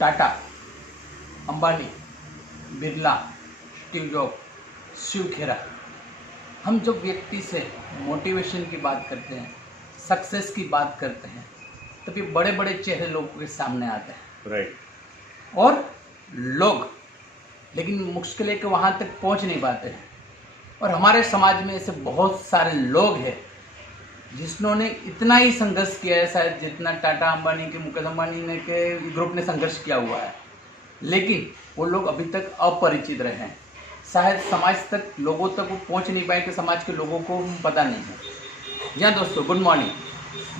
Tata, Ambani, Birla, Steve job, Shiv खेरा, हम जब व्यक्ति से मोटिवेशन की बात करते हैं, सक्सेस की बात करते हैं, तभी बड़े बड़े चेहरे लोगों के सामने आते हैं। राइट। और लोग लेकिन मुश्किल है कि वहाँ तक पहुँच नहीं पाते हैं। और हमारे समाज में ऐसे बहुत सारे लोग हैं जिन्होंने इतना ही संघर्ष किया है शायद जितना टाटा अंबानी के, मुकेश अंबानी ने के ग्रुप ने संघर्ष किया हुआ है, लेकिन वो लोग अभी तक अपरिचित रहे हैं। शायद समाज तक, लोगों तक वो पहुंच नहीं पाए कि समाज के लोगों को पता नहीं है। जी हाँ दोस्तों, गुड मॉर्निंग।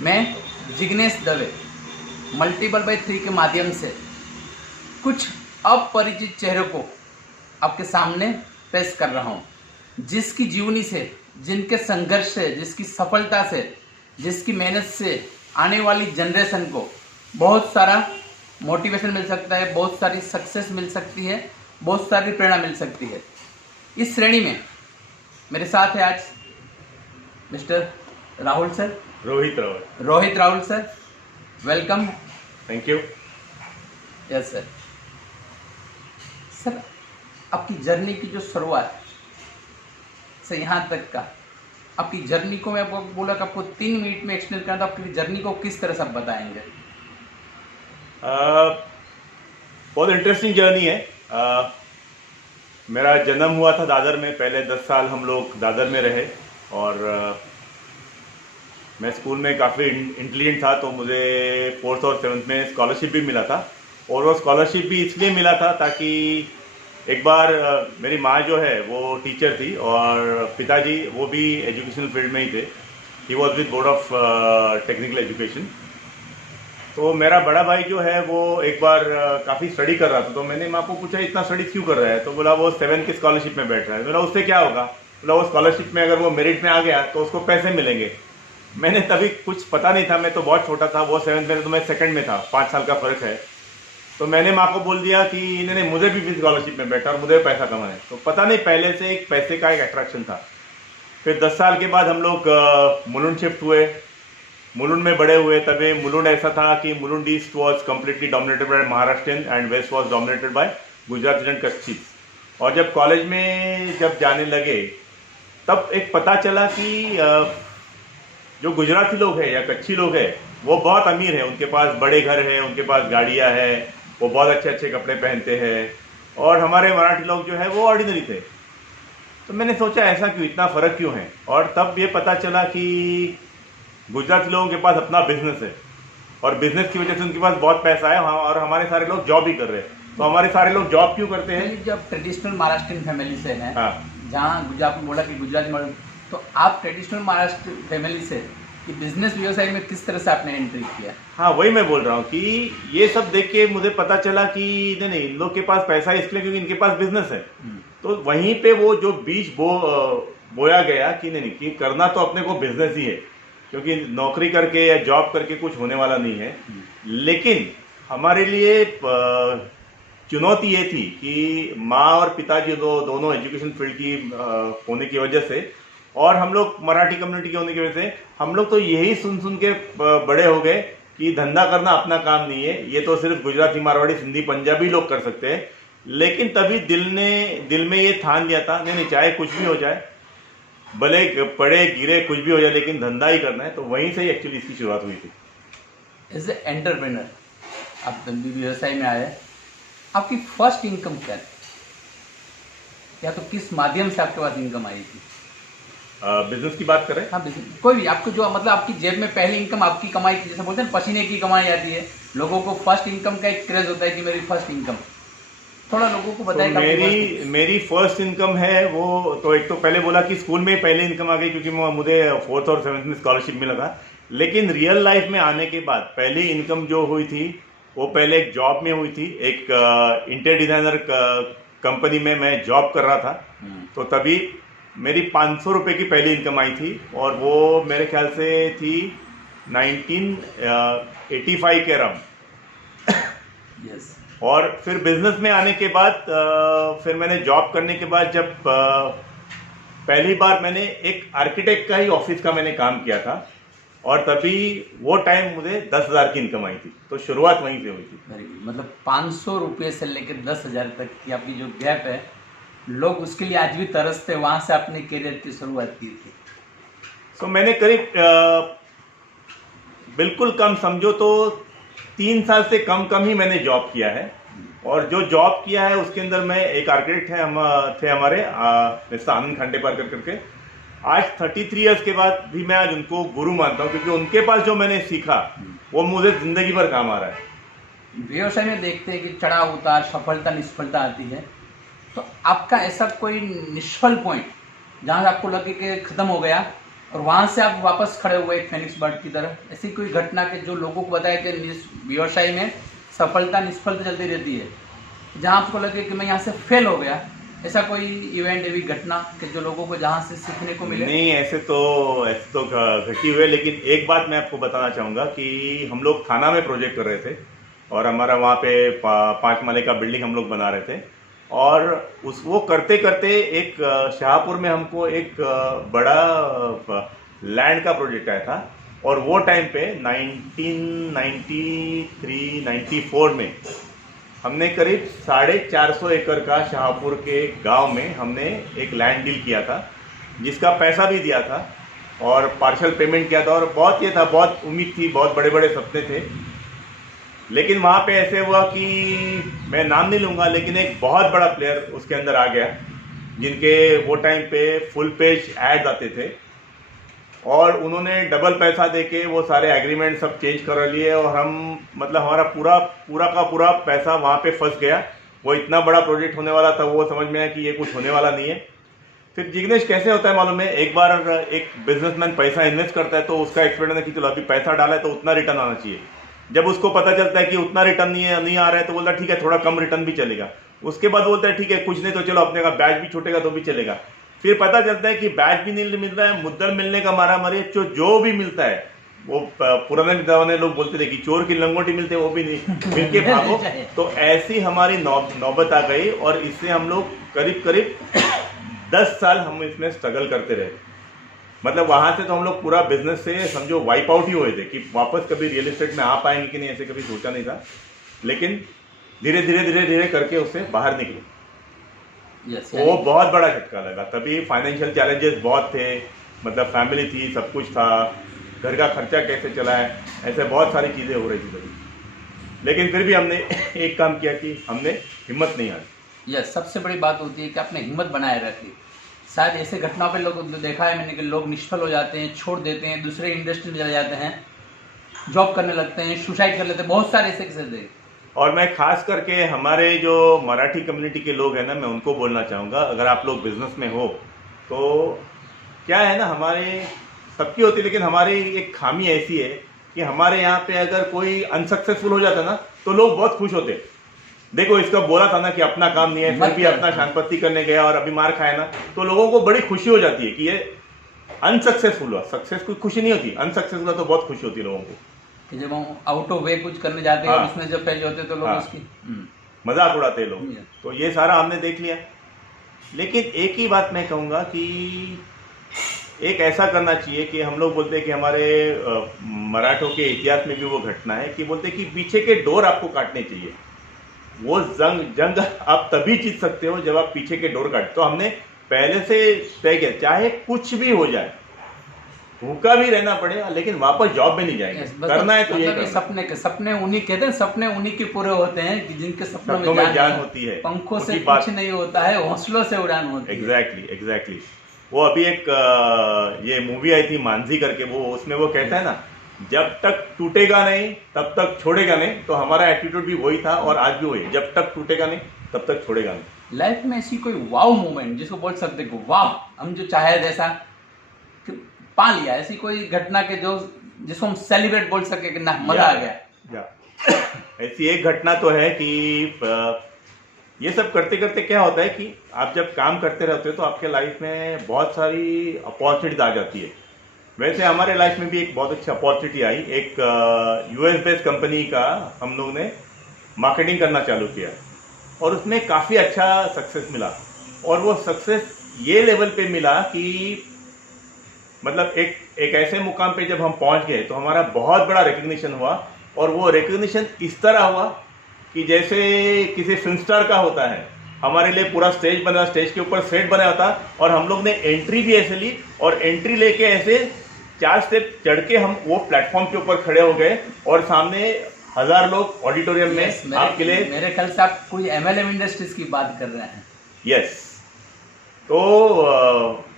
मैं जिग्नेश दवे मल्टीपल बाय 3 के माध्यम से कुछ अपरिचित चेहरों को आपके सामने पेश कर रहा हूँ, जिसकी जीवनी से, जिनके संघर्ष से, जिसकी सफलता से, जिसकी मेहनत से आने वाली जनरेशन को बहुत सारा मोटिवेशन मिल सकता है, बहुत सारी सक्सेस मिल सकती है, बहुत सारी प्रेरणा मिल सकती है। इस श्रेणी में मेरे साथ है आज mister Rahul sir, Rohit Rahul sir, welcome. Thank you. Yes sir. Sir, आपकी जर्नी की जो शुरुआत से यहाँ तक का, आपकी जर्नी को मैं आपको बोला कि आपको 3 मिनट में एक्सप्लेन करना, तो आपकी जर्नी को किस तरह से आप बताएंगे? बहुत इंटरेस्टिंग जर्नी है। मेरा जन्म हुआ था दादर में। पहले 10 साल हम लोग दादर में रहे और मैं स्कूल में काफ़ी इंटेलिजेंट था, तो मुझे 4th और 7th में स्कॉलरशिप भी मिला था। और वो स्कॉलरशिप भी इसलिए मिला था ताकि एक बार मेरी माँ जो है वो टीचर थी और पिताजी वो भी एजुकेशनल फील्ड में ही थे। He was with board of technical education. तो मेरा बड़ा भाई जो है वो एक बार काफ़ी स्टडी कर रहा था, तो मैंने माँ को पूछा इतना स्टडी क्यों कर रहा है? तो बोला वो 7th की स्कॉलरशिप में बैठ रहा है। बोला उससे क्या होगा? बोला वो स्कॉलरशिप में अगर वो मेरिट में आ गया तो उसको पैसे मिलेंगे। मैंने तभी कुछ पता नहीं था, मैं तो बहुत छोटा था, वो 7th में, तो मैं 2nd में था, 5 साल का फ़र्क है। तो मैंने माँ को बोल दिया कि इन्होंने मुझे भी स्कॉलरशिप में बैठा और मुझे पैसा कमाना है। तो पता नहीं, पहले से एक पैसे का एक अट्रैक्शन था। फिर 10 साल के बाद हम लोग मुलुंड शिफ्ट हुए, मुलुंड में बड़े हुए। तभी मुलुंड ऐसा था कि Mulund east was completely dominated by Maharashtrian and waste was dominated by Gujarati and कच्छी। और जब कॉलेज में जब जाने लगे तब एक पता चला कि जो गुजराती लोग हैं या कच्छी लोग हैं वो बहुत अमीर हैं, उनके पास बड़े घर हैं, उनके पास गाड़ियाँ हैं, वो बहुत अच्छे अच्छे कपड़े पहनते हैं। और हमारे मराठी लोग जो है वो ऑर्डिनरी थे। तो मैंने सोचा ऐसा क्यों, इतना फ़र्क क्यों है? और तब ये पता चला कि गुजराती लोगों के पास अपना बिजनेस है और बिजनेस की वजह से उनके पास बहुत पैसा है। और हमारे सारे लोग जॉब ही कर रहे हैं। तो हमारे सारे लोग जॉब क्यों करते हैं? जब ट्रेडिशनल महाराष्ट्रियन फैमिली से हैं, हाँ, जहाँ गुजरात में बोला कि गुजराती, तो आप ट्रेडिशनल महाराष्ट्र फैमिली से कि बिजनेस व्यवसाय में किस तरह से आपने एंट्री किया? हाँ, वही मैं बोल रहा हूँ कि ये सब देख के मुझे पता चला कि नहीं, इन लोग के पास पैसा है इसलिए क्योंकि इनके पास बिजनेस है। तो वहीं पे वो जो बीज बोया गया कि नहीं, कि करना तो अपने को बिजनेस ही है, क्योंकि नौकरी करके या जॉब करके कुछ होने वाला नहीं है। लेकिन हमारे लिए चुनौती ये थी कि माँ और पिताजी दोनों एजुकेशन फील्ड की होने की वजह से, और हम लोग मराठी कम्युनिटी के होने की वजह से, हम लोग तो यही सुन के बड़े हो गए कि धंधा करना अपना काम नहीं है, ये तो सिर्फ गुजराती, मारवाड़ी, सिंधी, पंजाबी लोग कर सकते हैं। लेकिन तभी दिल में ये ठान लिया था, नहीं, चाहे कुछ भी हो जाए, भले पड़े गिरे कुछ भी हो जाए, लेकिन धंधा ही करना है। तो वहीं से ही एक्चुअली इसकी शुरुआत हुई थी। एज ए एंटरप्रेन्योर आप व्यवसाय में आए, आपकी फर्स्ट इनकम क्या थी, या तो किस माध्यम से आपके पास इनकम आई थी? बिजनेस की बात करें? हाँ, बिजनेस कोई भी, आपको जो मतलब आपकी जेब में पहली इनकम आपकी कमाई, जैसे बोलते हैं पसीने की कमाई आती है, लोगों को फर्स्ट इनकम का एक क्रेज होता है कि मेरी फर्स्ट इनकम, थोड़ा लोगों को बताएं। तो मेरी फर्स्ट इनकम है वो, तो एक तो पहले बोला कि स्कूल में पहले इनकम आ गई क्योंकि मुझे 4th और 7th में स्कॉलरशिप मिला था। लेकिन रियल लाइफ में आने के बाद पहली इनकम जो हुई थी वो पहले एक जॉब में हुई थी। एक इंटीरियर डिजाइनर कंपनी में मैं जॉब कर रहा था। तो तभी मेरी 500 रुपये की पहली इनकम आई थी और वो मेरे ख्याल से थी 1985 के अराउंड। यस। और फिर बिजनेस में आने के बाद फिर मैंने जॉब करने के बाद जब पहली बार मैंने एक आर्किटेक्ट का ही ऑफिस का मैंने काम किया था। और तभी वो टाइम मुझे 10,000 की इनकम आई थी, तो शुरुआत वहीं से हुई थी। Very good. मतलब 500 रुपये से लेकर 10,000 तक की आपकी जो गैप है, लोग उसके लिए आज भी तरसते, वहाँ से आपने करियर की शुरुआत की थी। तो मैंने करीब बिल्कुल कम समझो तो 3 साल से कम ही मैंने जॉब किया है, और जो जॉब किया है उसके अंदर मैं एक आर्किटेक्ट है, हम थे हमारे मिस्टर आनंद खंडेपारकर करके। आज 33 इयर्स के बाद भी मैं आज उनको गुरु मानता हूँ, क्योंकि उनके पास जो मैंने सीखा वो मुझे जिंदगी भर काम आ रहा है। व्यवसाय में देखते हैं कि चढ़ाव उतार, सफलता निष्फलता आती है, तो आपका ऐसा कोई निष्फल पॉइंट जहाँ आपको लगे कि खत्म हो गया और वहाँ से आप वापस खड़े हुए एक फेनिक्स बर्ड की तरह, ऐसी कोई घटना के जो लोगों को बताए कि व्यवसाय में सफलता निष्फलता चलती रहती है, जहाँ आपको लगे कि मैं यहाँ से फेल हो गया, ऐसा कोई इवेंट, एवी घटना कि जो लोगों को जहाँ से सीखने को मिले? नहीं, ऐसे तो घटी हुए, लेकिन एक बात मैं आपको बताना चाहूँगा कि हम लोग थाना में प्रोजेक्ट कर रहे थे, और हमारा वहाँ पे 5 माले का बिल्डिंग हम लोग बना रहे थे, और वो करते करते एक शाहपुर में हमको एक बड़ा लैंड का प्रोजेक्ट आया था, और वो टाइम पे 1993-94 में हमने करीब 450 एकड़ का शाहपुर के गांव में हमने एक लैंड डील किया था, जिसका पैसा भी दिया था और पार्शल पेमेंट किया था, और बहुत ये था, बहुत उम्मीद थी, बहुत बड़े बड़े सपने थे। लेकिन वहाँ पे ऐसे हुआ कि मैं नाम नहीं लूँगा, लेकिन एक बहुत बड़ा प्लेयर उसके अंदर आ गया, जिनके वो टाइम पे फुल पेज एड्स आते थे, और उन्होंने डबल पैसा देके वो सारे एग्रीमेंट सब चेंज करा लिए, और हम मतलब हमारा पूरा का पूरा पैसा वहाँ पे फंस गया। वो इतना बड़ा प्रोजेक्ट होने वाला था, वो समझ में आया कि ये कुछ होने वाला नहीं है। फिर जिग्नेश कैसे होता है मालूम है, एक बार एक बिजनेसमैन पैसा इन्वेस्ट करता है तो उसका एक्सपेक्टेशन है कि चलो अभी पैसा डाला है तो उतना रिटर्न आना चाहिए। जब उसको पता चलता है कि उतना रिटर्न नहीं आ रहा है तो बोलता है ठीक है, थोड़ा कम रिटर्न भी चलेगा। उसके बाद बोलता है ठीक है, कुछ नहीं तो चलो अपने का बैच भी छूटेगा तो भी चलेगा। फिर पता चलता है कि बैच भी नहीं मिल रहा है, मुद्दल मिलने का मारा मारी, जो भी मिलता है वो पुराने जमाने लोग बोलते थे कि चोर की लंगोटी मिलते वो भी नहीं मिल के भागो। तो ऐसी हमारी नौबत आ गई, और इससे हम लोग करीब 10 साल हम इसमें स्ट्रगल करते रहे। मतलब वहां से तो हम लोग पूरा बिजनेस से समझो वाइप आउट ही हुए थे कि वापस कभी रियल एस्टेट में आ पाएंगे कि नहीं, ऐसे कभी सोचा नहीं था। लेकिन धीरे धीरे करके उससे बाहर निकले। वो बहुत बड़ा झटका लगा, तभी फाइनेंशियल चैलेंजेस बहुत थे, मतलब फैमिली थी, सब कुछ था, घर का खर्चा कैसे चलाए, ऐसे बहुत सारी चीज़ें हो रही थी तभी। लेकिन फिर भी हमने एक काम किया कि हमने हिम्मत नहीं हारी। यस, सबसे बड़ी बात होती है कि आपने हिम्मत बनाए रखी। शायद ऐसे घटनाओं पे लोग देखा है मैंने कि लोग निष्फल हो जाते हैं, छोड़ देते हैं, दूसरे इंडस्ट्री में चले जाते हैं, जॉब करने लगते हैं, सुसाइड कर लेते हैं, बहुत सारे ऐसे केसेस थे। और मैं खास करके हमारे जो मराठी कम्युनिटी के लोग हैं ना, मैं उनको बोलना चाहूँगा, अगर आप लोग बिजनेस में हो तो क्या है ना, हमारे सबकी होती है, लेकिन हमारी एक खामी ऐसी है कि हमारे यहाँ पे अगर कोई अनसक्सेसफुल हो जाता है ना तो लोग बहुत खुश होते हैं। देखो इसका बोला था ना कि अपना काम नहीं है, फिर भी अपना शांति करने गया और अभी मार खाया ना, तो लोगों को बड़ी खुशी हो जाती है कि ये अनसक्सेसफुल हुआ। सक्सेस कोई खुशी नहीं होती, अनसक्सेसफुल हुआ तो बहुत खुशी होती है लोगों को कि जब हम आउट ऑफ वे कुछ करने जाते हैं और उसमें जब फेल होते हैं तो लोग उसकी मजाक उड़ाते हैं लोग। तो ये सारा हमने देख लिया। लेकिन एक ही बात मैं कहूँगा कि एक ऐसा करना चाहिए कि हम लोग बोलते हैं कि हमारे मराठों के इतिहास में भी वो घटना है कि बोलते हैं कि पीछे के डोर आपको काटने चाहिए। वो जंग आप तभी जीत सकते हो जब आप पीछे के डोर काट। तो हमने पहले से तय किया, चाहे कुछ भी हो जाए, भूखा भी रहना पड़ेगा, लेकिन वापस जॉब में नहीं जाएंगे। करना है तो ये सपने उन्हीं कहते हैं, सपने उन्हीं के पूरे होते हैं कि जिनके सपनों में जान होती है। पंखों से कुछ नहीं होता है, हौसलों से उड़ान होती है। एग्जैक्टली। वो अभी एक ये मूवी आई थी मांझी करके, वो उसमें वो कहता है ना, जब तक टूटेगा नहीं तब तक छोड़ेगा नहीं। तो हमारा एटीट्यूड भी वही था और आज भी वही, जब तक टूटेगा नहीं तब तक छोड़ेगा नहीं। लाइफ में ऐसी कोई वाव मोमेंट जिसको बोल सकते कि वाह हम जो चाहे जैसा पा लिया, ऐसी कोई घटना के जो जिसको हम सेलिब्रेट बोल सके कि ना मजा आ गया? ऐसी एक घटना तो है कि ये सब करते करते क्या होता है कि आप जब काम करते रहते हो तो आपके लाइफ में बहुत सारी अपॉर्चुनिटीज आ जाती है। वैसे हमारे लाइफ में भी एक बहुत अच्छी अपॉर्चुनिटी आई। एक यूएस बेस्ड कंपनी का हम लोग ने मार्केटिंग करना चालू किया और उसमें काफ़ी अच्छा सक्सेस मिला। और वो सक्सेस ये लेवल पे मिला कि मतलब एक ऐसे मुकाम पे जब हम पहुंच गए तो हमारा बहुत बड़ा रिकग्निशन हुआ, और वो रिकग्निशन इस तरह हुआ कि जैसे किसी फिल्म स्टार का होता है। हमारे लिए पूरा स्टेज बना, स्टेज के ऊपर सेट बना होता, और हम लोग ने एंट्री भी ऐसे ली, और एंट्री लेके ऐसे 4 स्टेप चढ़ के हम वो प्लेटफॉर्म के ऊपर खड़े हो गए, और सामने 1000 लोग ऑडिटोरियम में आपके लिए। मेरे ख्याल से आप कोई MLM इंडस्ट्रीज की बात कर रहे हैं। यस। तो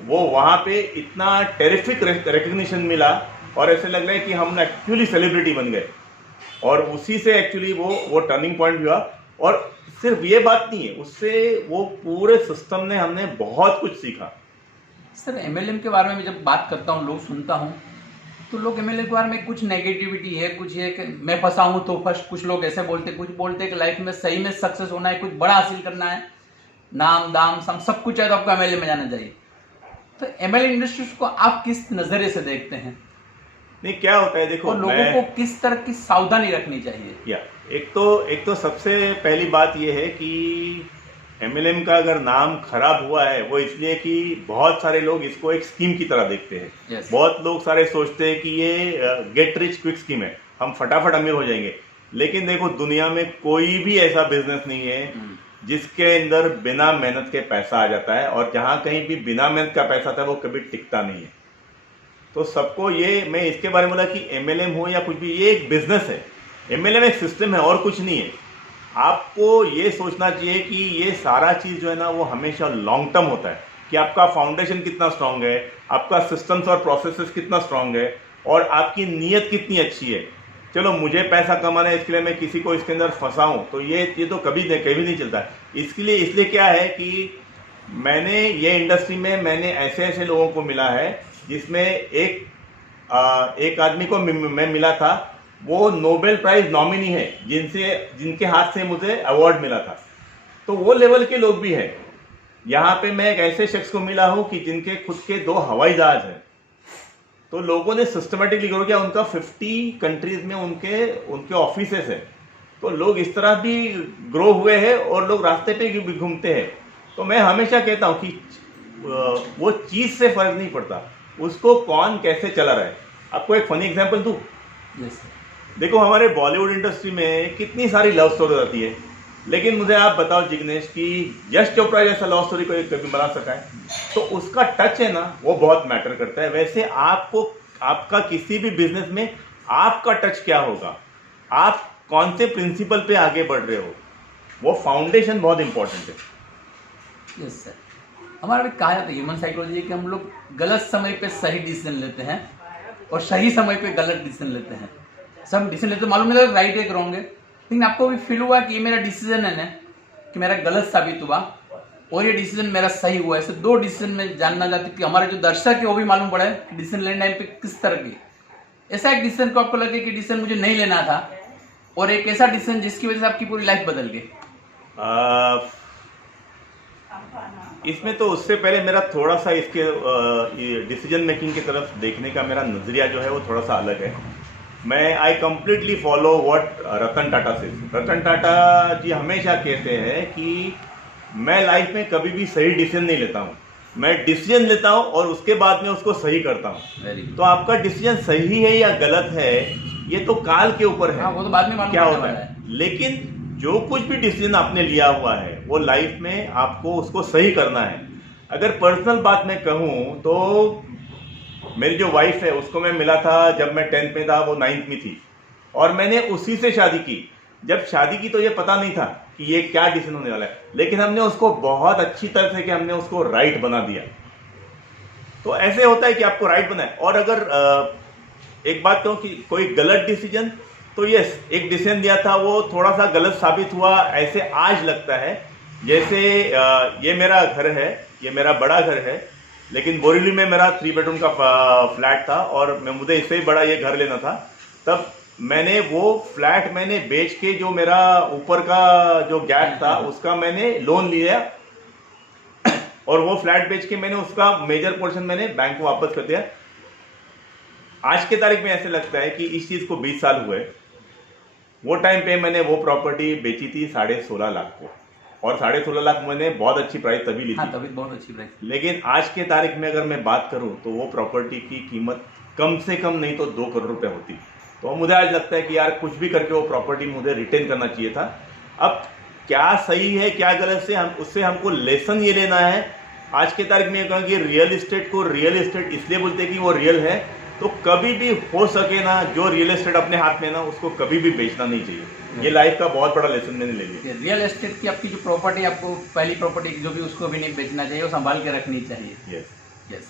वो वहाँ पे इतना टेरिफिक रिकग्निशन मिला, और ऐसे लग रहा है कि हम एक्चुअली सेलिब्रिटी बन गए, और उसी से एक्चुअली वो टर्निंग पॉइंट हुआ। और सिर्फ ये बात नहीं है, उससे वो पूरे सिस्टम ने हमने बहुत कुछ सीखा। सर MLM के बारे में जब बात करता हूँ, लोग सुनता हूँ, तो लोग MLM के बारे में कुछ नेगेटिविटी है, कुछ ये कि मैं फंसा हूँ तो फर्स्ट, कुछ लोग ऐसे बोलते, कुछ बोलते कि लाइफ में सही में सक्सेस होना है, कुछ बड़ा हासिल करना है, नाम दाम सब कुछ है तो आपको MLM में जाना चाहिए। तो MLM इंडस्ट्री को आप किस नज़रिए से देखते हैं? नहीं, क्या होता है देखो, और लोगों को किस तरह की सावधानी रखनी चाहिए? या एक तो सबसे पहली बात ये है कि MLM का अगर नाम खराब हुआ है वो इसलिए कि बहुत सारे लोग इसको एक स्कीम की तरह देखते हैं। Yes. बहुत लोग सारे सोचते हैं कि ये गेट रिच क्विक स्कीम है, हम फटाफट अमीर हो जाएंगे। लेकिन देखो, दुनिया में कोई भी ऐसा बिजनेस नहीं है जिसके अंदर बिना मेहनत के पैसा आ जाता है, और जहां कहीं भी बिना मेहनत का पैसा आता है वो कभी टिकता नहीं है। तो सबको ये, मैं इसके बारे में बोला कि MLM हो या कुछ भी, ये एक बिजनेस है। MLM एक सिस्टम है और कुछ नहीं है। आपको ये सोचना चाहिए कि ये सारा चीज़ जो है ना वो हमेशा लॉन्ग टर्म होता है, कि आपका फाउंडेशन कितना स्ट्रांग है, आपका सिस्टम्स और प्रोसेसेस कितना स्ट्रांग है, और आपकी नीयत कितनी अच्छी है। चलो, मुझे पैसा कमाना है, इसके लिए मैं किसी को इसके अंदर फंसाऊं, तो ये तो कभी नहीं चलता। इसलिए क्या है कि मैंने ये इंडस्ट्री में मैंने ऐसे लोगों को मिला है, जिसमें एक आदमी को मैं मिला था, वो नोबेल प्राइज नॉमिनी है, जिनके हाथ से मुझे अवार्ड मिला था। तो वो लेवल के लोग भी हैं। यहाँ पे मैं एक ऐसे शख्स को मिला हूँ कि जिनके खुद के 2 हवाई जहाज हैं। तो लोगों ने सिस्टमेटिकली ग्रो किया, उनका 50 कंट्रीज में उनके ऑफिसेस है। तो लोग इस तरह भी ग्रो हुए हैं, और लोग रास्ते पे भी घूमते हैं। तो मैं हमेशा कहता हूँ कि वो चीज़ से फर्क नहीं पड़ता, उसको कौन कैसे चला रहा है। आपको एक फनी एग्जांपल दूँ? देखो, हमारे बॉलीवुड इंडस्ट्री में कितनी सारी लव स्टोरी आती है, लेकिन मुझे आप बताओ जिग्नेश कि यश चोपड़ा जैसा लव स्टोरी कोई कभी बना सका है? तो उसका टच है ना, वो बहुत मैटर करता है। वैसे आपका किसी भी बिजनेस में आपका टच क्या होगा, आप कौन से प्रिंसिपल पे आगे बढ़ रहे हो, वो फाउंडेशन बहुत इंपॉर्टेंट है। Yes sir. हमारा भी कहा जाता है ह्यूमन साइकोलॉजी कि हम लोग गलत समय पे सही डिसीजन लेते हैं, और सही समय पे गलत डिसीजन लेते हैं। सब डिसीजन लेते मालूम नहीं था राइट है कि रॉन्ग है, लेकिन आपको भी फील हुआ कि ये मेरा डिसीजन है ना, कि मेरा गलत साबित हुआ और ये डिसीजन मेरा सही हुआ। ऐसे 2 डिसीजन में जानना चाहती कि हमारे जो दर्शक है वो भी मालूम पड़ा है कि डिसीजन लेने टाइम पे किस तरह की, ऐसा एक डिसीजन को आपको लगे कि डिसीजन मुझे नहीं लेना था, और एक ऐसा डिसीजन जिसकी वजह से आपकी पूरी लाइफ बदल गई। इसमें तो उससे पहले मेरा थोड़ा सा इसके डिसीजन मेकिंग की तरफ देखने का मेरा नजरिया जो है वो थोड़ा सा अलग है। I completely follow what Ratan Tata से। रतन टाटा जी हमेशा कहते हैं कि मैं लाइफ में कभी भी सही डिसीजन नहीं लेता हूँ, मैं डिसीजन लेता हूँ और उसके बाद में उसको सही करता हूँ। तो आपका डिसीजन सही है या गलत है ये तो काल के ऊपर है, वो तो बाद में क्या होता है। लेकिन जो कुछ भी डिसीजन आपने लिया हुआ है वो लाइफ में आपको उसको सही करना है। अगर पर्सनल बात मैं कहूँ तो मेरी जो वाइफ है उसको मैं मिला था जब मैं 10th में था, वो 9th में थी, और मैंने उसी से शादी की। जब शादी की तो ये पता नहीं था कि ये क्या डिसीजन होने वाला है, लेकिन हमने उसको बहुत अच्छी तरह से कि हमने उसको राइट बना दिया। तो ऐसे होता है कि आपको राइट बनाए। और अगर एक बात कहूँ कि कोई गलत डिसीजन, तो यस, एक डिसीजन दिया था वो थोड़ा सा गलत साबित हुआ, ऐसे आज लगता है। जैसे ये मेरा घर है, ये मेरा बड़ा घर है, लेकिन बोरीवली में मेरा 3 बेडरूम का फ्लैट था और मुझे इससे ही बड़ा ये घर लेना था। तब मैंने वो फ्लैट बेच के जो मेरा ऊपर का जो गैप था उसका मैंने लोन लिया, और वो फ्लैट बेच के मैंने उसका मेजर पोर्शन मैंने बैंक को वापस कर दिया। आज के तारीख में ऐसे लगता है कि इस चीज को 20 साल हुए। वो टाइम पे मैंने वो प्रॉपर्टी बेची थी 16.5 लाख को, और 16.5 लाख मैंने बहुत अच्छी प्राइस तभी ली हाँ, थी। तभी बहुत अच्छी प्राइस। लेकिन आज के तारीख में अगर मैं बात करूं तो वो प्रॉपर्टी की कीमत कम से कम नहीं तो 2 करोड़ रुपए होती। तो मुझे आज लगता है कि यार कुछ भी करके वो प्रॉपर्टी मुझे रिटेन करना चाहिए था। अब क्या सही है क्या गलत से हम उससे हमको लेसन ये लेना है। आज के तारीख में कहा कि रियल इस्टेट को रियल इस्टेट इसलिए बोलते हैं कि वो रियल है, तो कभी भी हो सके ना जो रियल एस्टेट अपने हाथ में ना उसको कभी भी बेचना नहीं चाहिए। ये लाइफ का बहुत बड़ा लेसन मैंने ले लिया। रियल एस्टेट की आपकी जो प्रॉपर्टी, आपको पहली प्रॉपर्टी जो भी, उसको भी नहीं बेचना चाहिए, वो संभाल के रखनी चाहिए। यस यस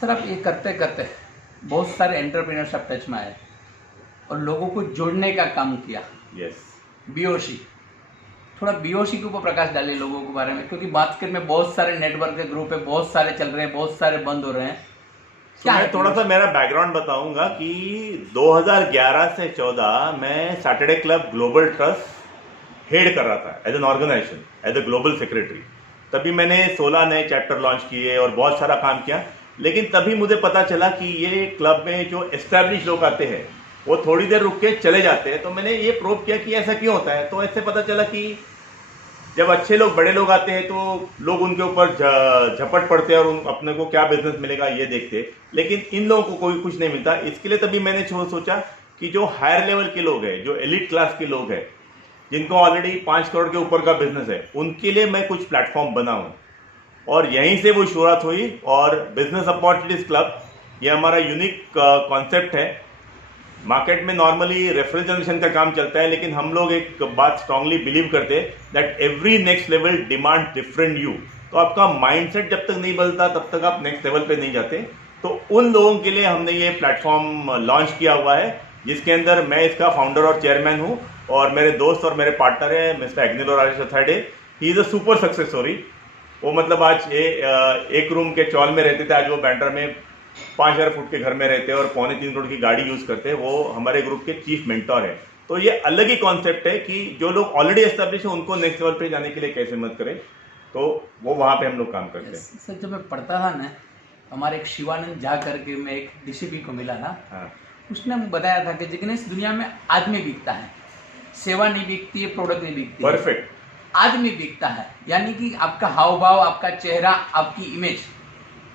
सर, आप ये करते करते बहुत सारे एंटरप्रेन्योर्स आप टच में आए और लोगों को जोड़ने का काम किया। यस बीओसी, थोड़ा बीओसी के ऊपर प्रकाश डालिए लोगों के बारे में, क्योंकि मार्केट में बहुत सारे नेटवर्क के ग्रुप है, बहुत सारे चल रहे हैं, बहुत सारे बंद हो रहे हैं। क्या मैं थोड़ा सा मेरा बैकग्राउंड बताऊंगा कि 2011 से 14 मैं Saturday club global trust head कर रहा था as an organisation, as a global secretary. तभी मैंने 16 नए चैप्टर लॉन्च किए और बहुत सारा काम किया। लेकिन तभी मुझे पता चला कि ये क्लब में जो एस्टैब्लिश लोग आते हैं वो थोड़ी देर रुक के चले जाते हैं। तो मैंने ये प्रूव किया कि ऐसा क्यों होता है। तो ऐसे पता चला कि जब अच्छे लोग, बड़े लोग आते हैं तो लोग उनके ऊपर झपट पड़ते हैं और अपने को क्या बिजनेस मिलेगा ये देखते हैं, लेकिन इन लोगों को कोई कुछ नहीं मिलता। इसके लिए तभी मैंने सोचा कि जो हायर लेवल के लोग हैं, जो एलिट क्लास के लोग हैं, जिनको ऑलरेडी 5 करोड़ के ऊपर का बिजनेस है, उनके लिए मैं कुछ प्लेटफॉर्म बनाऊं। और यहीं से वो शुरुआत हुई। और बिजनेस अपॉर्चुनिटीज क्लब ये हमारा यूनिक कॉन्सेप्ट है। मार्केट में नॉर्मली रेफरल जनरेशन का काम चलता है, लेकिन हम लोग एक बात स्ट्रांगली बिलीव करते हैं that every next level demand different you. तो आपका माइंडसेट जब तक नहीं बदलता तब तक आप नेक्स्ट लेवल पे नहीं जाते। तो उन लोगों के लिए हमने ये प्लेटफॉर्म लॉन्च किया हुआ है, जिसके अंदर मैं इसका फाउंडर और चेयरमैन हूँ और मेरे दोस्त और मेरे पार्टनर है मिस्टर एग्निल और Rajesh अथाडे। He is a super success story. वो मतलब आज एक रूम के चौल में रहते थे, आज वो बैंटर में 5000 फुट के घर में रहते हैं और 3.25 करोड़ की गाड़ी यूज करते हैं। वो हमारे ग्रुप के चीफ मेंटर है। तो ये अलग ही कॉन्सेप्ट है कि जो लोग ऑलरेडी एस्टेब्लिश है उनको नेक्स्ट लेवल पे जाने के लिए कैसे मदद करें। तो वो वहां पे हम लोग काम करते हैं। सर, जब मैं पढ़ता था ना, हमारे एक शिवानंद झा करके मैं एक डीसीपी को मिला था। हाँ। उसने हमको बताया था कि जिग्नेश, दुनिया में आदमी बिकता है, सेवा नहीं बिकती है, प्रोडक्ट नहीं बिकती है। परफेक्ट। आदमी बिकता है, यानी कि आपका हाव भाव, आपका चेहरा, आपकी इमेज।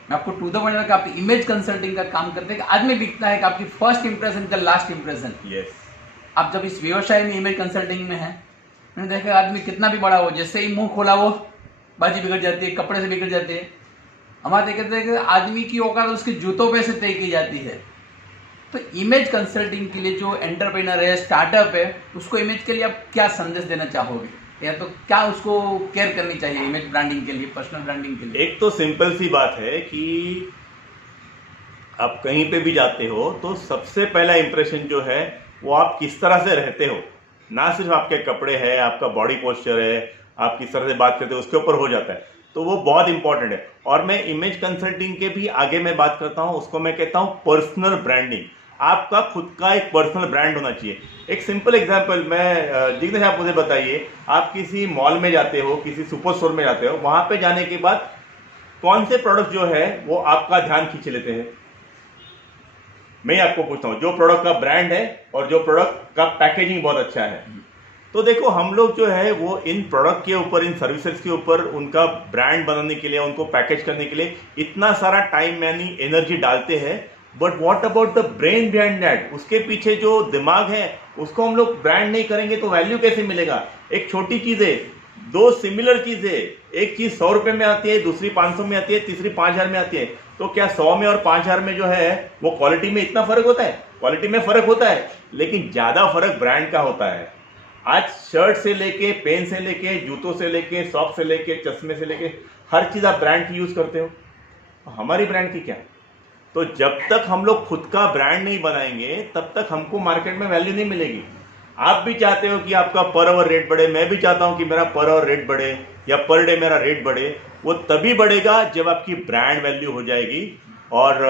मैं आपको टू द पॉइंट का आपकी इमेज कंसल्टिंग का काम करते हैं कि आदमी बिकता है कि आपकी फर्स्ट इंप्रेशन का लास्ट इंप्रेशन। यस। आप जब इस व्यवसाय में, इमेज कंसल्टिंग में है, मैंने देखा आदमी कितना भी बड़ा हो, जैसे ही मुंह खोला वो बाजी बिगड़ जाती है, कपड़े से बिगड़ जाते हैं। हमारे कहते हैं कि आदमी की औकात उसके जूतों पे से तय की जाती है। तो इमेज कंसल्टिंग के लिए जो एंटरप्रेन्योर है, स्टार्टअप है, उसको इमेज के लिए आप क्या संदेश देना चाहोगे, या तो क्या उसको केयर करनी चाहिए इमेज ब्रांडिंग के लिए, पर्सनल ब्रांडिंग के लिए? एक तो सिंपल सी बात है कि आप कहीं पे भी जाते हो तो सबसे पहला इंप्रेशन जो है वो आप किस तरह से रहते हो, ना सिर्फ आपके कपड़े हैं, आपका बॉडी पोस्चर है, आप किस तरह से बात करते हो, उसके ऊपर हो जाता है। तो वो बहुत इंपॉर्टेंट है। और मैं इमेज कंसल्टिंग के भी आगे मैं बात करता हूं, उसको मैं कहता हूं पर्सनल ब्रांडिंग। आपका खुद का एक पर्सनल ब्रांड होना चाहिए। एक सिंपल एग्जांपल मैं जिग्नेश, आप मुझे बताइए, आप किसी मॉल में जाते हो, किसी सुपर स्टोर में जाते हो, वहां पे जाने के बाद कौन से प्रोडक्ट जो है वो आपका ध्यान खींच लेते हैं? मैं आपको पूछता हूं, जो प्रोडक्ट का ब्रांड है और जो प्रोडक्ट का पैकेजिंग बहुत अच्छा है। तो देखो, हम लोग जो है वो इन प्रोडक्ट के ऊपर, इन सर्विसेज के ऊपर उनका ब्रांड बनाने के लिए, उनको पैकेज करने के लिए इतना सारा टाइम यानी एनर्जी डालते हैं। But what about the brain behind that? उसके पीछे जो दिमाग है उसको हम लोग ब्रांड नहीं करेंगे तो वैल्यू कैसे मिलेगा? एक छोटी चीज है, दो सिमिलर चीज है, एक चीज 100 रुपए में आती है, दूसरी 500 में आती है, तीसरी 5000 में आती है। तो क्या 100 में और 5000 में जो है वो क्वालिटी में इतना फर्क होता है? क्वालिटी में फर्क होता है, लेकिन ज्यादा फर्क ब्रांड का होता है। आज शर्ट से लेके, पेन से लेके, जूतों से लेके, सॉक्स से लेके, चश्मे से लेके, हर चीज आप ब्रांड की यूज करते हो। हमारी ब्रांड की क्या? तो जब तक हम लोग खुद का ब्रांड नहीं बनाएंगे तब तक हमको मार्केट में वैल्यू नहीं मिलेगी। आप भी चाहते हो कि आपका पर आवर रेट बढ़े, मैं भी चाहता हूं कि मेरा पर आवर रेट बढ़े या पर डे मेरा रेट बढ़े। वो तभी बढ़ेगा जब आपकी ब्रांड वैल्यू हो जाएगी। और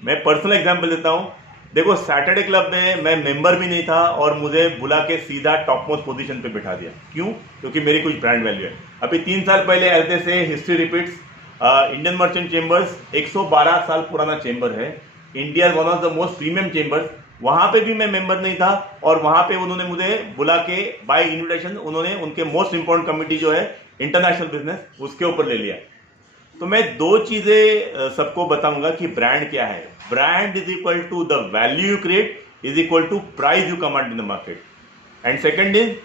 मैं पर्सनल एग्जांपल देता हूं। देखो, सैटरडे क्लब में मैं मेंबर भी नहीं था और मुझे बुला के सीधा टॉप मोस्ट पोजीशन पे बिठा दिया। क्यों? क्योंकि मेरी कुछ ब्रांड वैल्यू है। अभी 3 साल पहले ऐसे से history repeats, Indian merchant chambers 112 साल पुराना चेंबर है, India one of the most premium chambers. वहां पे भी मैं मेंबर नहीं था, और वहां पे उन्होंने मुझे बुला के बाय इनविटेशन उन्होंने उनके मोस्ट इंपॉर्टेंट कमिटी जो है इंटरनेशनल बिजनेस उसके ऊपर ले लिया। तो मैं दो चीजें सबको बताऊंगा कि ब्रांड क्या है। Brand is equal to the value you create is equal to price you command in the market. And second is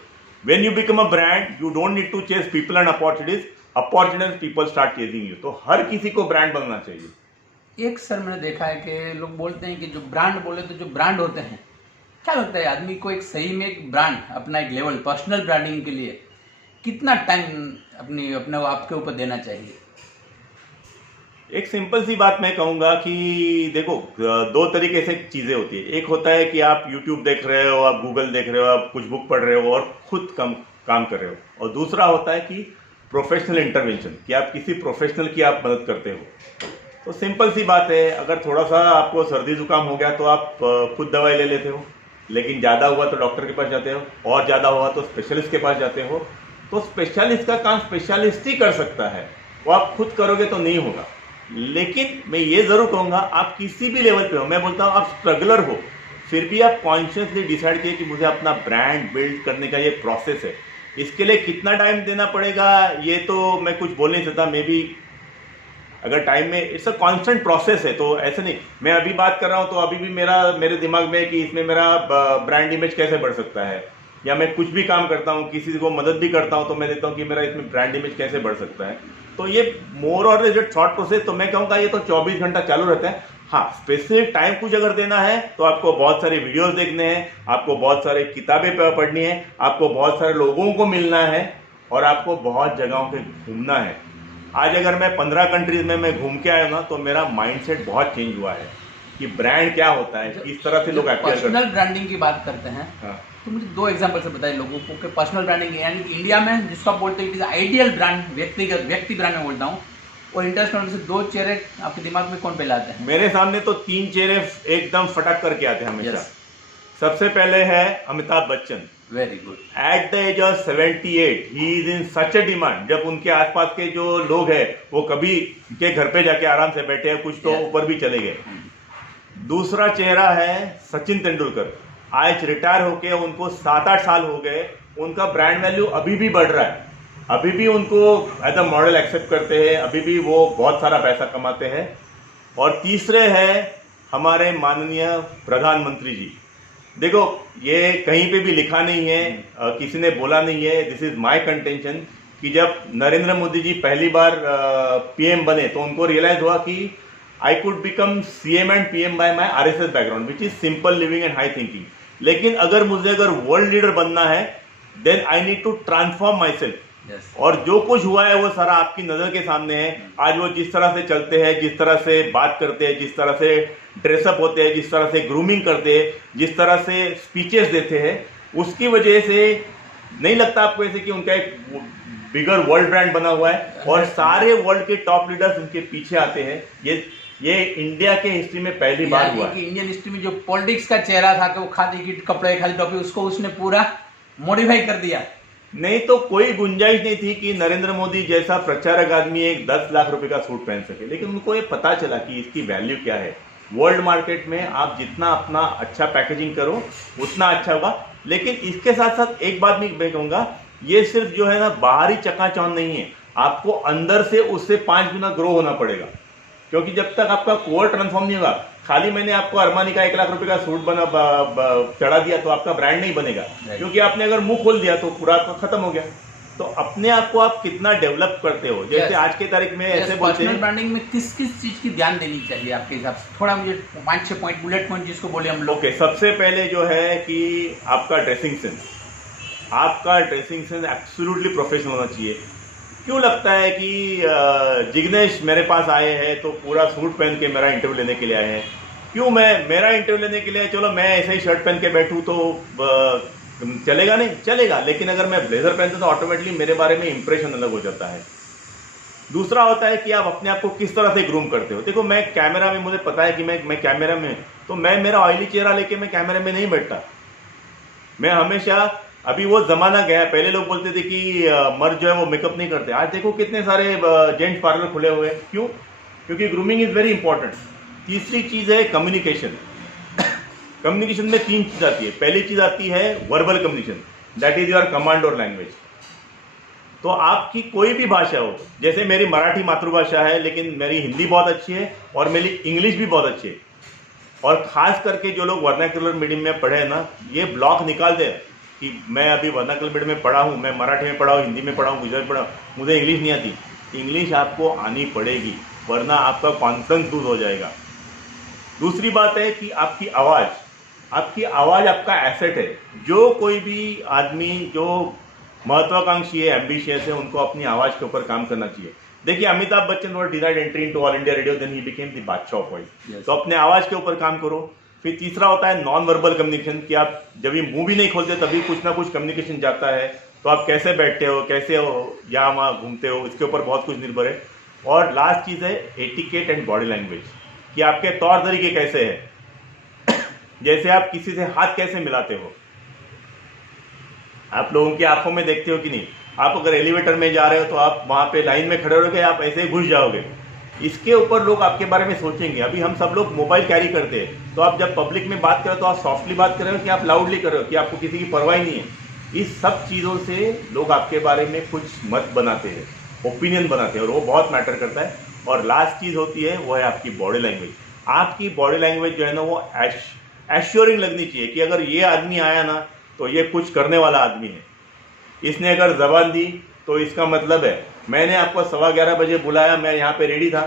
when you become a brand you don't need to chase people and opportunities people start chasing you. तो हर किसी को brand बनना चाहिए। एक sir मैंने देखा है कि लोग बोलते हैं कि जो ब्रांड बोले तो जो ब्रांड होते हैं, क्या लगता है आदमी को एक सही में एक ब्रांड अपना एक लेवल पर्सनल ब्रांडिंग के लिए कितना टाइम अपने आपके ऊपर देना चाहिए? एक सिंपल सी बात मैं कहूंगा कि देखो, दो तरीके से चीजें होती है। एक होता है कि आप YouTube देख रहे हो, आप Google देख रहे हो, आप कुछ बुक पढ़ रहे हो और खुद काम कर रहे हो, और दूसरा होता है कि प्रोफेशनल इंटरवेंशन, कि आप किसी प्रोफेशनल की आप मदद करते हो। तो सिंपल सी बात है, अगर थोड़ा सा आपको सर्दी जुकाम हो गया तो आप खुद दवाई ले लेते हो, लेकिन ज़्यादा हुआ तो डॉक्टर के पास जाते हो, और ज़्यादा हुआ तो स्पेशलिस्ट के पास जाते हो। तो स्पेशलिस्ट का काम स्पेशलिस्ट ही कर सकता है, वो आप खुद करोगे तो नहीं होगा। लेकिन मैं ये ज़रूर कहूँगा, आप किसी भी लेवल पे हो, मैं बोलता हूँ आप स्ट्रगलर हो, फिर भी आप कॉन्शियसली डिसाइड किए कि मुझे अपना ब्रांड बिल्ड करने का ये प्रोसेस है। इसके लिए कितना टाइम देना पड़ेगा ये तो मैं कुछ बोल नहीं सकता। मे बी अगर टाइम में इट्स अ कांस्टेंट प्रोसेस है, तो ऐसे नहीं मैं अभी बात कर रहा हूँ तो अभी भी मेरे दिमाग में है कि इसमें मेरा ब्रांड इमेज कैसे बढ़ सकता है, या मैं कुछ भी काम करता हूँ, किसी को मदद भी करता हूँ तो मैं देता हूँ कि मेरा इसमें ब्रांड इमेज कैसे बढ़ सकता है। तो ये मोर और लेस थॉट प्रोसेस, तो मैं कहूँगा ये तो 24 घंटा चालू रहता है। हाँ, स्पेसिफिक टाइम कुछ अगर देना है तो आपको बहुत सारे वीडियोस देखने हैं, आपको बहुत सारे किताबें पढ़नी है, आपको बहुत सारे लोगों को मिलना है, और आपको बहुत जगहों पे घूमना है। आज अगर मैं 15 कंट्रीज में मैं घूम के आया ना, तो मेरा माइंडसेट बहुत चेंज हुआ है कि ब्रांड क्या होता है, किस तरह से लोग एक्टिव करते हैं। पर्सनल ब्रांडिंग की बात करते हैं, हाँ। तो मुझे दो एग्जांपल से बताइए लोगों को कि पर्सनल ब्रांडिंग यानी कि इंडिया में जिसको आप बोलते हैं आइडियल ब्रांड, व्यक्ति ब्रांड में बोलता हूँ, और इंटरनेशनल से दो चेहरे आपके दिमाग में कौन पहले आते हैं? मेरे सामने तो 3 चेहरे एकदम फटक करके आते हैं हमेशा। सबसे पहले है Amitabh Bachchan. Very good. At the age of 78 he is in such a demand. जब उनके आसपास के जो लोग हैं वो कभी के घर पे जाके आराम से बैठे हैं, कुछ तो ऊपर भी चले गए। दूसरा चेहरा है सचिन तेंदुलकर। आज रिटायर होके उनको 7-8 साल हो गए, उनका ब्रांड वैल्यू अभी भी बढ़ रहा है, अभी भी उनको एज अ मॉडल एक्सेप्ट करते हैं, अभी भी वो बहुत सारा पैसा कमाते हैं। और तीसरे है हमारे माननीय प्रधानमंत्री जी। देखो, ये कहीं पे भी लिखा नहीं है, किसी ने बोला नहीं है, दिस इज माय कंटेंशन, कि जब नरेंद्र मोदी जी पहली बार पीएम बने तो उनको रियलाइज हुआ कि I could become CM and PM by my RSS background which is simple living and high thinking. लेकिन अगर वर्ल्ड लीडर बनना है then I need to transform myself. और जो कुछ हुआ है वो सारा आपकी नजर के सामने है। आज वो जिस तरह से चलते हैं, जिस तरह से बात करते हैं, जिस तरह से ड्रेसअप होते हैं, जिस तरह से ग्रूमिंग करते हैं, जिस तरह से स्पीचेस देते हैं, उसकी वजह से नहीं लगता आपको ऐसे कि उनका एक बिगर वर्ल्ड ब्रांड बना हुआ है और सारे वर्ल्ड के टॉप लीडर्स उनके पीछे आते हैं। ये इंडिया के हिस्ट्री में पहली बार हुआ है। इंडियन हिस्ट्री में जो पॉलिटिक्स का चेहरा था कि वो खादी की कपड़े, खादी टोपी, उसको उसने पूरा मॉडिफाई कर दिया। नहीं तो कोई गुंजाइश नहीं थी कि नरेंद्र मोदी जैसा प्रचारक आदमी एक 10 लाख रुपए का सूट पहन सके, लेकिन उनको ये पता चला कि इसकी वैल्यू क्या है। वर्ल्ड मार्केट में आप जितना अपना अच्छा पैकेजिंग करो उतना अच्छा होगा। लेकिन इसके साथ साथ एक बात मैं कहूंगा, ये सिर्फ जो है ना बाहरी चकाचौंध नहीं है, आपको अंदर से उससे 5 गुना ग्रो होना पड़ेगा। क्योंकि जब तक आपका कोर ट्रांसफॉर्म नहीं होगा, खाली मैंने आपको अरमानी का 1 लाख रुपए का सूट चढ़ा दिया तो आपका ब्रांड नहीं बनेगा। क्योंकि आपने अगर मुंह खोल दिया तो पूरा आपका खत्म हो गया। तो अपने आप को आप कितना डेवलप करते हो, जैसे आज के तारीख में ऐसे बोलते हैं। ब्रांडिंग में किस किस चीज की ध्यान देनी चाहिए आपके हिसाब से? थोड़ा मुझे 5-6 पॉइंट, बुलेट पॉइंट जिसको बोले हम लोग। सबसे पहले जो है कि आपका ड्रेसिंग सेंस, आपका ड्रेसिंग सेंस एब्सोल्युटली प्रोफेशनल होना चाहिए। क्यों लगता है कि जिग्नेश मेरे पास आए हैं तो पूरा सूट पहन के मेरा इंटरव्यू लेने के लिए आए हैं? क्यों मेरा इंटरव्यू लेने के लिए, चलो मैं ऐसे ही शर्ट पहन के बैठूं तो चलेगा? नहीं चलेगा। लेकिन अगर मैं ब्लेजर पहनता तो ऑटोमेटिकली मेरे बारे में इंप्रेशन अलग हो जाता है। दूसरा होता है कि आप अपने आप को किस तरह से ग्रूम करते हो। देखो, मैं कैमरा में, मुझे पता है कि मैं कैमरा में, तो मैं मेरा ऑयली चेहरा लेके मैं कैमरे में नहीं बैठता। मैं हमेशा, अभी वो जमाना गया, पहले लोग बोलते थे कि मर्द जो है वो मेकअप नहीं करते। आज देखो कितने सारे जेंट्स पार्लर खुले हुए हैं। क्यों? क्योंकि ग्रूमिंग इज वेरी इंपॉर्टेंट। तीसरी चीज है कम्युनिकेशन। कम्युनिकेशन में 3 चीज़ आती है। पहली चीज़ आती है verbal communication, that is your command और लैंग्वेज। तो आपकी कोई भी भाषा हो, जैसे मेरी मराठी मातृभाषा है लेकिन मेरी हिंदी बहुत अच्छी है और मेरी इंग्लिश भी बहुत अच्छी है, और ख़ास करके जो लोग वर्नाक्युलर मीडियम में पढ़े हैं ना, ये ब्लॉक निकाल दे कि मैं अभी वर्नाक्युलर मीडियम में पढ़ा हूँ, मैं मराठी में पढ़ा हूँ, हिंदी में पढ़ा हूँ, गुजराती पढ़ा हूँ, मुझे इंग्लिश नहीं आती। इंग्लिश आपको आनी पड़ेगी, वरना आपका कॉन्फिडेंस लूज हो जाएगा। दूसरी बात है कि आपकी आवाज़ आपका एसेट है। जो कोई भी आदमी जो महत्वाकांक्षी है, एम्बिशियस है, उनको अपनी आवाज़ के ऊपर काम करना चाहिए। देखिए, अमिताभ बच्चन वर denied entry into all India radio, then he became the बादशाह ऑफ वॉइस। तो अपने आवाज़ के ऊपर काम करो। फिर तीसरा होता है नॉन वर्बल कम्युनिकेशन, कि आप जब ये मुंह भी नहीं खोलते तभी कुछ ना कुछ कम्युनिकेशन जाता है। तो आप कैसे बैठते हो, कैसे हो, यहाँ वहाँ घूमते हो, इसके ऊपर बहुत कुछ निर्भर है। और लास्ट चीज़ है एटिकेट एंड बॉडी लैंग्वेज, कि आपके तौर तरीके कैसे हैं। जैसे आप किसी से हाथ कैसे मिलाते हो, आप लोगों की आंखों में देखते हो कि नहीं। आप अगर एलिवेटर में जा रहे हो तो आप वहाँ पे लाइन में खड़े रहोगे, आप ऐसे ही घुस जाओगे। इसके ऊपर लोग आपके बारे में सोचेंगे। अभी हम सब लोग मोबाइल कैरी करते हैं, तो आप जब पब्लिक में बात करो तो आप सॉफ्टली बात कर रहे हो कि आप लाउडली कर रहे हो, कि आपको किसी की परवाह ही नहीं है। इस सब चीज़ों से लोग आपके बारे में कुछ मत बनाते हैं, ओपिनियन बनाते हैं, और वो बहुत मैटर करता है। और लास्ट चीज़ होती है वो है आपकी बॉडी लैंग्वेज। आपकी बॉडी लैंग्वेज जो है ना, वो एश्योरिंग लगनी चाहिए कि अगर ये आदमी आया ना तो ये कुछ करने वाला आदमी है। इसने अगर जबान दी तो इसका मतलब है मैंने आपको 11:15 बजे बुलाया, मैं यहाँ पे रेडी था,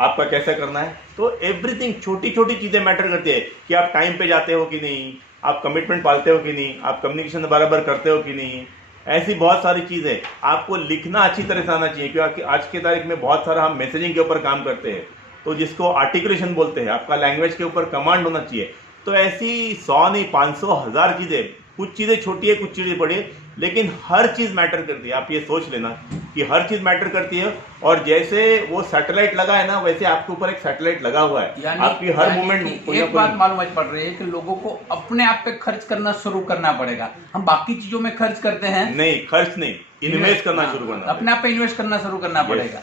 आपका कैसा करना है। तो एवरीथिंग, छोटी छोटी चीज़ें मैटर करती है कि आप टाइम पे जाते हो कि नहीं, आप कमिटमेंट पालते हो कि नहीं, आप कम्युनिकेशन बराबर करते हो कि नहीं। ऐसी बहुत सारी चीज़ें आपको लिखना अच्छी तरह से आना चाहिए, क्योंकि आज की तारीख में बहुत सारा हम मैसेजिंग के ऊपर काम करते हैं, तो जिसको आर्टिकुलेशन बोलते हैं, आपका लैंग्वेज के ऊपर कमांड होना चाहिए। तो ऐसी 100 नहीं 500 1000 चीज़ें, कुछ चीज़ें छोटी है, कुछ चीज़ें बड़ी है, लेकिन हर चीज़ मैटर करती है। आप ये सोच लेना कि हर चीज़ मैटर करती है। और जैसे वो सैटेलाइट लगा है ना, वैसे आपके ऊपर एक सैटेलाइट लगा हुआ है। आपकी हर मूवमेंट। एक बात मालूम पड़ रही है कि लोगों को अपने आप पे खर्च करना शुरू करना पड़ेगा। हम बाकी चीजों में खर्च करते हैं, नहीं खर्च नहीं, इन्वेस्ट करना शुरू करना, अपने आप पे इन्वेस्ट करना शुरू करना पड़ेगा।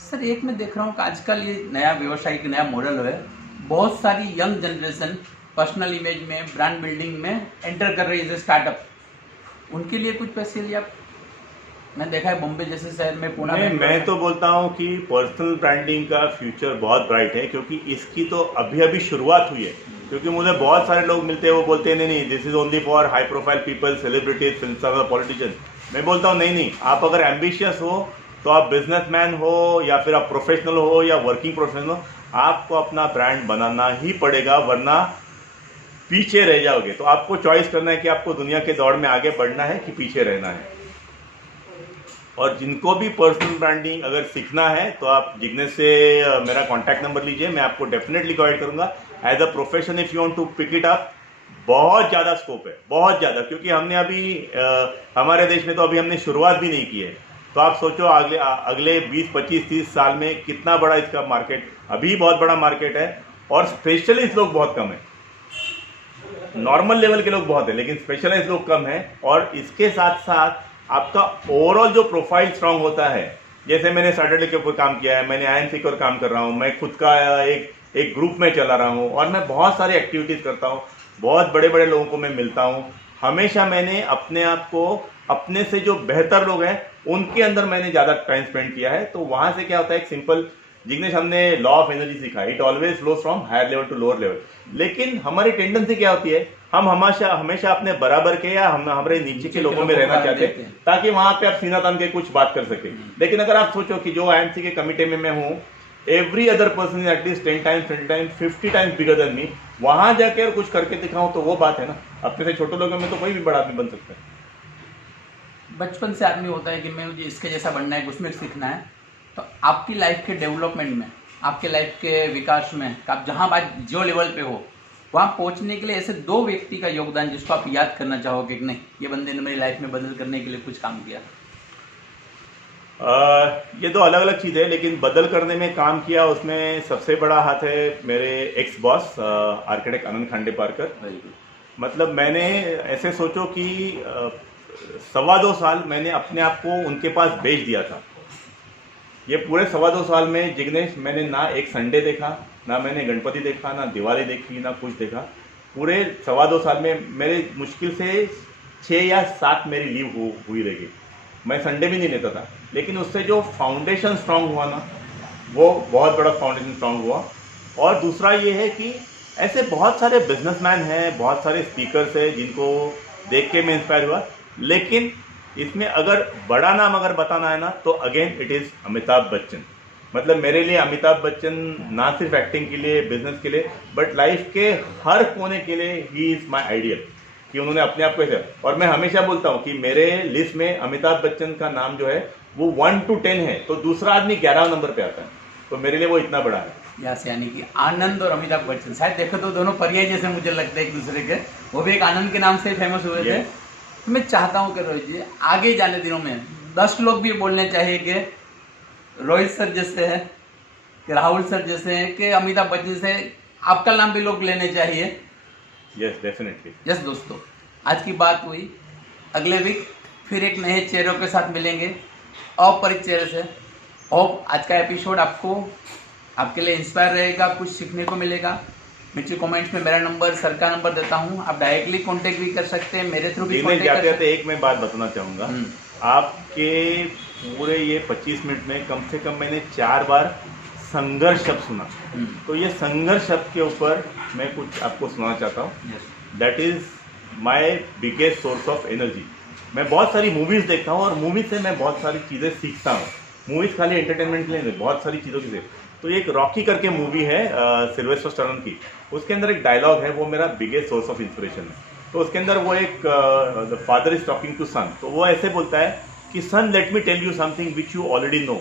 सर, एक मैं देख रहा हूँ कि आजकल ये नया व्यवसाय का नया मॉडल है, बहुत सारी यंग जनरेशन पर्सनल इमेज में, ब्रांड बिल्डिंग में एंटर कर रही है, स्टार्टअप। उनके लिए कुछ पैसे लिए आप, मैं देखा है बॉम्बे जैसे शहर में, पुणे में। मैं तो बोलता हूँ कि पर्सनल ब्रांडिंग का फ्यूचर बहुत ब्राइट है, क्योंकि इसकी तो अभी अभी शुरुआत हुई है। क्योंकि मुझे बहुत सारे लोग मिलते हैं, वो बोलते हैं नहीं this is only for high profile people, celebrities, film star, politician. मैं बोलता हूँ नहीं, आप अगर एम्बिशियस हो, तो आप बिजनेसमैन हो या फिर आप प्रोफेशनल हो या वर्किंग प्रोफेशनल हो, आपको अपना ब्रांड बनाना ही पड़ेगा, वरना पीछे रह जाओगे। तो आपको चॉइस करना है कि आपको दुनिया के दौड़ में आगे बढ़ना है कि पीछे रहना है। और जिनको भी पर्सनल ब्रांडिंग अगर सीखना है तो आप जिग्नेश से मेरा कॉन्टैक्ट नंबर लीजिए, मैं आपको डेफिनेटली गाइड करूंगा। As a profession if you want to pick it up, बहुत ज़्यादा स्कोप है, बहुत ज़्यादा। क्योंकि हमने अभी हमारे देश में तो अभी हमने शुरुआत भी नहीं की है। तो आप सोचो अगले 20, 25, 30 साल में कितना बड़ा इसका मार्केट, अभी बहुत बड़ा मार्केट है। और स्पेशलिस्ट लोग बहुत कम है, नॉर्मल लेवल के लोग बहुत है, लेकिन स्पेशलाइज लोग कम है। और इसके साथ साथ आपका ओवरऑल जो प्रोफाइल स्ट्रांग होता है, जैसे मैंने सैटरडे के ऊपर काम किया है, मैंने आईएमसी के ऊपर काम कर रहा हूँ, मैं खुद का एक ग्रुप में चला रहा हूँ, और मैं बहुत सारी एक्टिविटीज़ करता हूँ, बहुत बड़े बड़े लोगों को मैं मिलता हूँ। हमेशा मैंने अपने आप को अपने से जो बेहतर लोग हैं उनके अंदर मैंने ज़्यादा टाइम स्पेंड किया है। तो वहाँ से क्या होता है, एक सिंपल जिग्नेश, हमने लॉ ऑफ एनर्जी सीखा है, it always flows from higher level to lower level. लेकिन हमारी टेंडेंसी क्या होती है, हम हमेशा अपने बराबर के या हमारे नीचे के लोगों में रहना चाहते हैं, ताकि वहां पे आप सीना तान के कुछ बात कर सके। लेकिन अगर आप सोचो कि जो आईएमसी के कमिटी में मैं हूँ, every other person is at least 10 times 20 times 50 times bigger than me, वहां जाकर कुछ करके दिखाऊं तो वो बात है ना। अपने से छोटे लोगों में तो कोई भी बड़ा आदमी बन सकता है। बचपन से आदमी होता है कि मैं मुझे इसके जैसा बनना है, उसमें सीखना है। तो आपकी लाइफ के डेवलपमेंट में, आपके लाइफ के विकास में, आप जहाँ बात जो लेवल पे हो वहाँ पहुँचने के लिए ऐसे 2 व्यक्ति का योगदान जिसको आप याद करना चाहोगे कि नहीं, ये बंदे ने मेरी लाइफ में बदल करने के लिए कुछ काम किया। ये तो अलग अलग चीज़ है, लेकिन बदल करने में काम किया उसमें सबसे बड़ा हाथ है मेरे एक्स बॉस आर्किटेक्ट आनंद खांडेपारकर। मतलब मैंने ऐसे सोचो कि 2.25 साल मैंने अपने आप को उनके पास बेच दिया था। ये पूरे 2.25 साल में जिग्नेश मैंने ना एक संडे देखा, ना मैंने गणपति देखा, ना दिवाली देखी, ना कुछ देखा। पूरे 2.25 साल में मेरे मुश्किल से 6 या 7 मेरी लीव हुई रहेगी। मैं संडे भी नहीं लेता था, लेकिन उससे जो फाउंडेशन स्ट्रांग हुआ ना, वो बहुत बड़ा फाउंडेशन स्ट्रांग हुआ। और दूसरा ये है कि ऐसे बहुत सारे बिजनेसमैन हैं, बहुत सारे स्पीकर्स हैं जिनको देख के मैं इंस्पायर हुआ, लेकिन इसमें अगर बड़ा नाम अगर बताना है ना, तो again it is Amitabh Bachchan. मतलब मेरे लिए अमिताभ बच्चन ना सिर्फ एक्टिंग के लिए, बिजनेस के लिए, बट लाइफ के हर कोने के लिए ही इज़ माई आइडियल, कि उन्होंने अपने आप को ऐसे। और मैं हमेशा बोलता हूँ कि मेरे लिस्ट में अमिताभ बच्चन का नाम जो है वो 1 to 10 है, तो दूसरा आदमी 11 नंबर पे आता है, तो मेरे लिए वो इतना बड़ा है। यस, यानी कि आनंद और अमिताभ बच्चन शायद देखो तो दोनों पर्याय जैसे मुझे लगता है एक दूसरे के। वो भी एक आनंद के नाम से फेमस हुए थे। तो मैं चाहता हूँ कि रोहित जी आगे जाने दिनों में 10 लोग भी बोलने चाहिए कि रोहित सर जैसे है, कि राहुल सर जैसे हैं, कि अमिताभ बच्चन से आपका नाम भी लोग लेने चाहिए। Yes, definitely. यस दोस्तों, आज की बात हुई। अगले वीक फिर एक नए चेहरों के साथ मिलेंगे, अपरिचित चेहरे से। होप आज का एपिसोड आपके लिए इंस्पायर रहेगा, कुछ सीखने को मिलेगा। नीचे कमेंट्स में मेरा नंबर, सर का नंबर देता हूँ, आप डायरेक्टली कांटेक्ट भी कर सकते हैं, मेरे थ्रू भी कांटेक्ट कर सकते हैं। एक मैं बात बताना चाहूँगा, आपके पूरे ये 25 मिनट में कम से कम मैंने 4 बार संघर्ष शब्द सुना। तो ये संघर्ष शब्द के ऊपर मैं कुछ आपको सुनाना चाहता हूँ। That is my biggest source of energy. मैं बहुत सारी मूवीज़ देखता हूँ और मूवीज़ से मैं बहुत सारी चीज़ें सीखता हूँ। मूवीज़ खाली एंटरटेनमेंट के लिए नहीं, बहुत सारी चीज़ों की सीख। तो एक रॉकी करके मूवी है सिल्वेस्टर स्टैलोन की, उसके अंदर एक डायलॉग है, वो मेरा बिगेस्ट सोर्स ऑफ इंस्पिरेशन है। तो उसके अंदर वो एक the father is talking to सन, तो वो ऐसे बोलता है कि सन let me tell you something which you already know,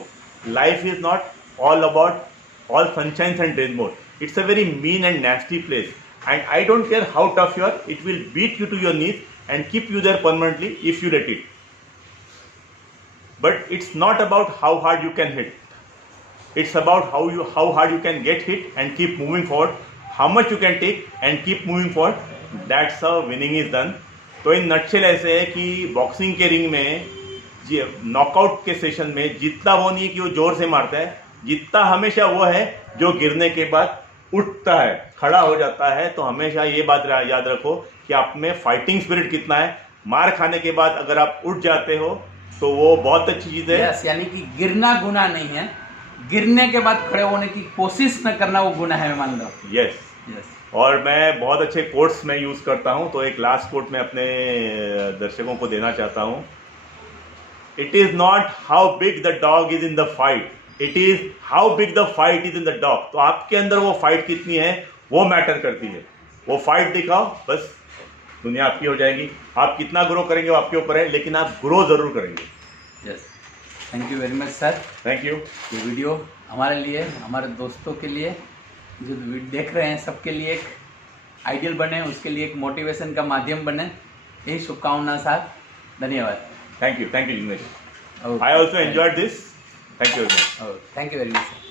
life is not all about all sunshine and rainbow, it's a very mean and नेस्टी place, and I don't care how tough you are, it will beat you to your knees and keep you there permanently if you let it, but it's not about how hard you can hit, it's about how hard you can get hit and keep moving forward, how much you can take and keep moving forward, that's how winning is done। तो in nutshell ऐसे है कि boxing के ring में knockout के session में जीतता वो नहीं है कि वो जोर से मारता है, जीतता हमेशा वो है जो गिरने के बाद उठता है, खड़ा हो जाता है। तो हमेशा ये बात याद रखो कि आप में फाइटिंग स्पिरिट कितना है। मार खाने के बाद अगर आप उठ जाते हो तो वो बहुत अच्छी चीज़ है। yes, यानी कि गिरना गुनाह नहीं है, गिरने के बाद खड़े होने की कोशिश न करना वो गुनाह है, मान लो। यस, और मैं बहुत अच्छे कोट्स में यूज करता हूं, तो एक लास्ट कोट मैं अपने दर्शकों को देना चाहता हूं। It is not how big the dog is in the fight, it is how big the fight is in the dog. तो आपके अंदर वो फाइट कितनी है वो मैटर करती है। वो फाइट दिखाओ, बस दुनिया आपकी हो जाएगी। आप कितना ग्रो करेंगे वो आपके ऊपर है, लेकिन आप ग्रो जरूर करेंगे। Yes, thank you very much sir. Thank you. ये वीडियो हमारे लिए, हमारे दोस्तों के लिए, जो देख रहे हैं सबके लिए एक आइडियल बने, उसके लिए एक मोटिवेशन का माध्यम बने, यही शुभकामना साथ। धन्यवाद। Thank you Jignesh. I also enjoyed this. Thank you very much. Thank you very much sir.